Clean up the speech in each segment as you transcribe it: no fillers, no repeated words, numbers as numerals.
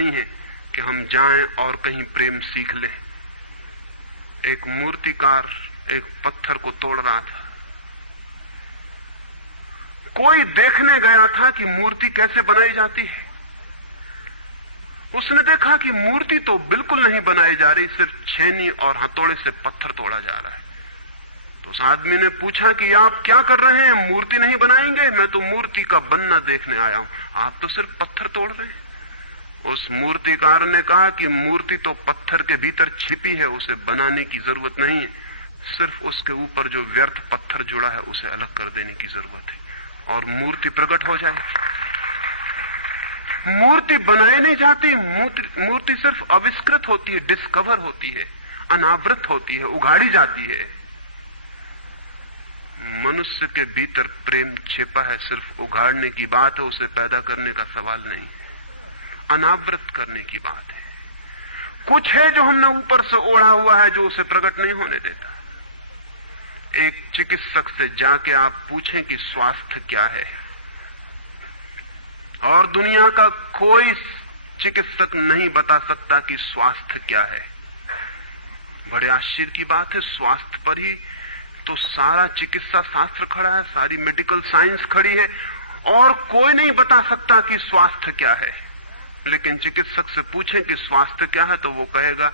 नहीं है कि हम जाएं और कहीं प्रेम सीख लें। एक मूर्तिकार एक पत्थर को तोड़ रहा था। कोई देखने गया था कि मूर्ति कैसे बनाई जाती है। उसने देखा कि मूर्ति तो बिल्कुल नहीं बनाई जा रही, सिर्फ छेनी और हथौड़े से पत्थर तोड़ा जा रहा है। तो उस आदमी ने पूछा कि आप क्या कर रहे हैं, मूर्ति नहीं बनाएंगे? मैं तो मूर्ति का बनना देखने आया हूं, आप तो सिर्फ पत्थर तोड़ रहे हैं। उस मूर्तिकार ने कहा कि मूर्ति तो पत्थर के भीतर छिपी है, उसे बनाने की जरूरत नहीं है, सिर्फ उसके ऊपर जो व्यर्थ पत्थर जुड़ा है उसे अलग कर देने की जरूरत है और मूर्ति प्रकट हो जाएगी। मूर्ति बनाई नहीं जाती, मूर्ति सिर्फ आविष्कृत होती है, डिस्कवर होती है, अनावृत होती है, उगाड़ी जाती है। मनुष्य के भीतर प्रेम छिपा है, सिर्फ उगाड़ने की बात है, उसे पैदा करने का सवाल नहीं है, अनावृत करने की बात है। कुछ है जो हमने ऊपर से ओढ़ा हुआ है, जो उसे प्रकट नहीं होने देता। एक चिकित्सक से जाके आप पूछें कि स्वास्थ्य क्या है, और दुनिया का कोई चिकित्सक नहीं बता सकता कि स्वास्थ्य क्या है। बड़े आश्चर्य की बात है, स्वास्थ्य पर ही तो सारा चिकित्सा शास्त्र खड़ा है, सारी मेडिकल साइंस खड़ी है, और कोई नहीं बता सकता कि स्वास्थ्य क्या है। लेकिन चिकित्सक से पूछें कि स्वास्थ्य क्या है, तो वो कहेगा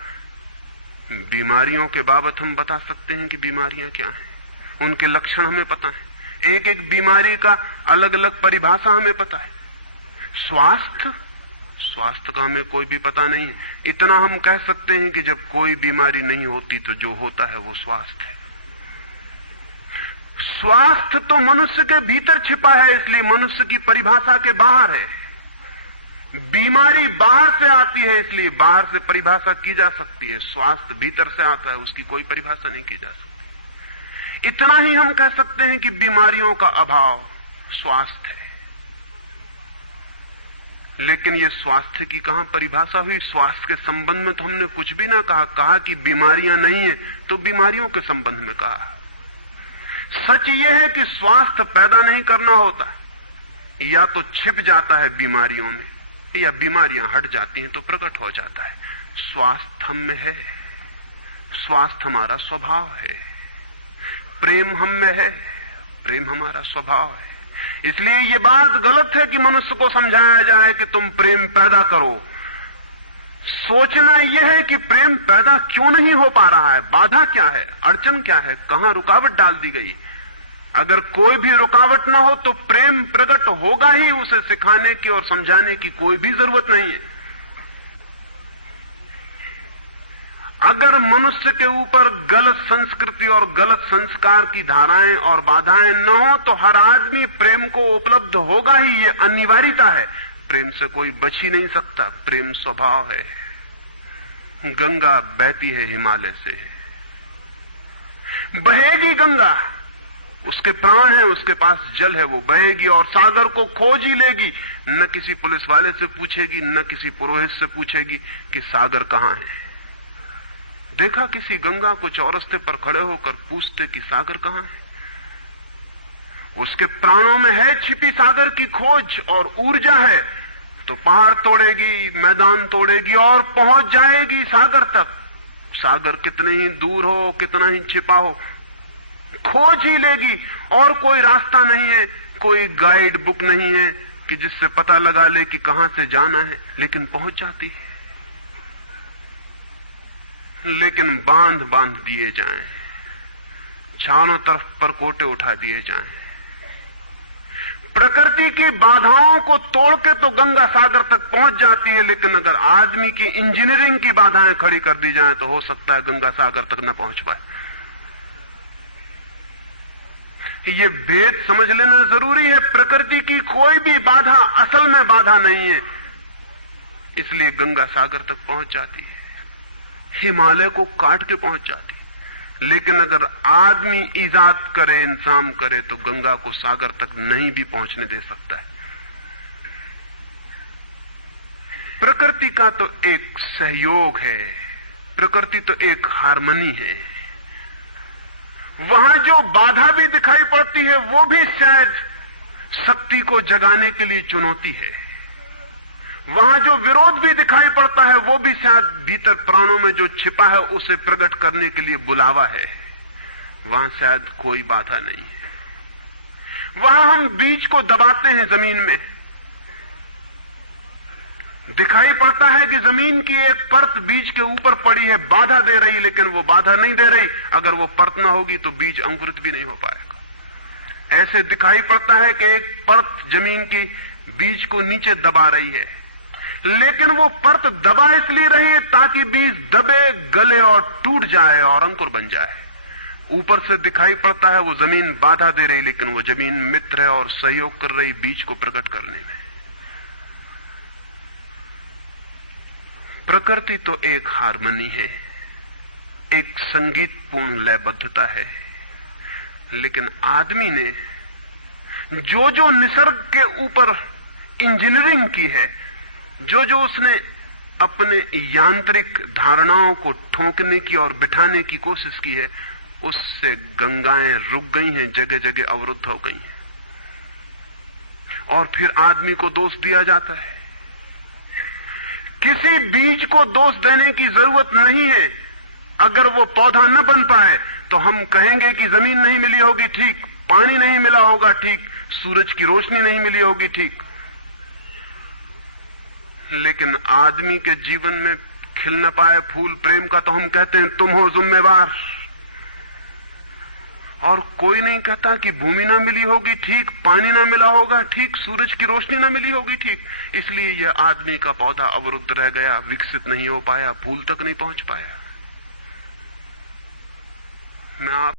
बीमारियों के बाबत हम बता सकते हैं कि बीमारियां क्या हैं, उनके लक्षण हमें पता है, एक एक बीमारी का अलग अलग परिभाषा हमें पता है। स्वास्थ्य का हमें कोई भी पता नहीं है। इतना हम कह सकते हैं कि जब कोई बीमारी नहीं होती तो जो होता है वो स्वास्थ्य है। स्वास्थ्य तो मनुष्य के भीतर छिपा है, इसलिए मनुष्य की परिभाषा के बाहर है। बीमारी बाहर से आती है, इसलिए बाहर से परिभाषा की जा सकती है। स्वास्थ्य भीतर से आता है, उसकी कोई परिभाषा नहीं की जा सकती। इतना ही हम कह सकते हैं कि बीमारियों का अभाव स्वास्थ्य है। लेकिन ये स्वास्थ्य की कहां परिभाषा हुई? स्वास्थ्य के संबंध में तो हमने कुछ भी ना कहा कि बीमारियां नहीं है, तो बीमारियों के संबंध में कहा। सच ये है कि स्वास्थ्य पैदा नहीं करना होता, या तो छिप जाता है बीमारियों में, या बीमारियां हट जाती हैं तो प्रकट हो जाता है। स्वास्थ्य हम में है, स्वास्थ्य हमारा स्वभाव है। प्रेम हम में है, प्रेम हमारा स्वभाव है। इसलिए ये बात गलत है कि मनुष्य को समझाया जाए कि तुम प्रेम पैदा करो। सोचना यह है कि प्रेम पैदा क्यों नहीं हो पा रहा है, बाधा क्या है, अड़चन क्या है, कहां रुकावट डाल दी गई। अगर कोई भी रुकावट ना हो तो प्रेम प्रकट होगा ही, उसे सिखाने की और समझाने की कोई भी जरूरत नहीं है। अगर मनुष्य के ऊपर गलत संस्कृति और गलत संस्कार की धाराएं और बाधाएं न हो तो हर आदमी प्रेम को उपलब्ध होगा ही, ये अनिवार्यता है। प्रेम से कोई बच ही नहीं सकता, प्रेम स्वभाव है। गंगा बहती है हिमालय से, बहेगी गंगा, उसके प्राण है, उसके पास जल है, वो बहेगी और सागर को खोज ही लेगी। न किसी पुलिस वाले से पूछेगी, न किसी पुरोहित से पूछेगी कि सागर कहां है। देखा किसी गंगा को चौरस्ते पर खड़े होकर पूछते कि सागर कहां है? उसके प्राणों में है छिपी सागर की खोज और ऊर्जा है, तो पहाड़ तोड़ेगी, मैदान तोड़ेगी और पहुंच जाएगी सागर तक। सागर कितने ही दूर हो, कितना ही छिपा हो, खोज ही लेगी। और कोई रास्ता नहीं है, कोई गाइड बुक नहीं है कि जिससे पता लगा ले कि कहां से जाना है, लेकिन पहुंच जाती है। लेकिन बांध दिए जाएं, चारों तरफ परकोटे उठा दिए जाएं, प्रकृति की बाधाओं को तोड़ के तो गंगा सागर तक पहुंच जाती है। लेकिन अगर आदमी की इंजीनियरिंग की बाधाएं खड़ी कर दी जाएं तो हो सकता है गंगा सागर तक न पहुंच पाए। ये भेद समझ लेना जरूरी है। प्रकृति की कोई भी बाधा असल में बाधा नहीं है, इसलिए गंगा सागर तक पहुंच जाती है, हिमालय को काट के पहुंच जाती है। लेकिन अगर आदमी इजाद करे, इंतजाम करे, तो गंगा को सागर तक नहीं भी पहुंचने दे सकता है। प्रकृति का तो एक सहयोग है, प्रकृति तो एक हार्मनी है। वहां जो बाधा भी दिखाई पड़ती है वो भी शायद शक्ति को जगाने के लिए चुनौती है। वहां जो विरोध भी दिखाई पड़ता है वो भी शायद भीतर प्राणों में जो छिपा है उसे प्रकट करने के लिए बुलावा है। वहां शायद कोई बाधा नहीं है। वहां हम बीज को दबाते हैं जमीन में, दिखाई पड़ता है कि जमीन की एक परत बीज के ऊपर पड़ी है, बाधा दे रही, लेकिन वो बाधा नहीं दे रही। अगर वो परत ना होगी तो बीज अंकुरित भी नहीं हो पाएगा। ऐसे दिखाई पड़ता है कि एक परत जमीन की बीज को नीचे दबा रही है, लेकिन वो परत दबा इसलिए रही है ताकि बीज दबे, गले और टूट जाए और अंकुर बन जाए। ऊपर से दिखाई पड़ता है वो जमीन बाधा दे रही, लेकिन वो जमीन मित्र है और सहयोग कर रही बीज को प्रकट करने में। प्रकृति तो एक हारमोनी है, एक संगीतपूर्ण लयबद्धता है, लेकिन आदमी ने जो जो निसर्ग के ऊपर इंजीनियरिंग की है, जो जो उसने अपने यांत्रिक धारणाओं को ठोंकने की और बिठाने की कोशिश की है, उससे गंगाएं रुक गई हैं, जगह जगह अवरुद्ध हो गई हैं। और फिर आदमी को दोष दिया जाता है। किसी बीज को दोष देने की जरूरत नहीं है। अगर वो पौधा न बन पाए तो हम कहेंगे कि जमीन नहीं मिली होगी, ठीक, पानी नहीं मिला होगा, ठीक, सूरज की रोशनी नहीं मिली होगी, ठीक, लेकिन आदमी के जीवन में खिल न पाए फूल प्रेम का तो हम कहते हैं तुम हो जिम्मेवार। और कोई नहीं कहता कि भूमि ना मिली होगी, ठीक, पानी ना मिला होगा, ठीक, सूरज की रोशनी ना मिली होगी, ठीक, इसलिए यह आदमी का पौधा अवरुद्ध रह गया, विकसित नहीं हो पाया, फूल तक नहीं पहुंच पाया। मैं आप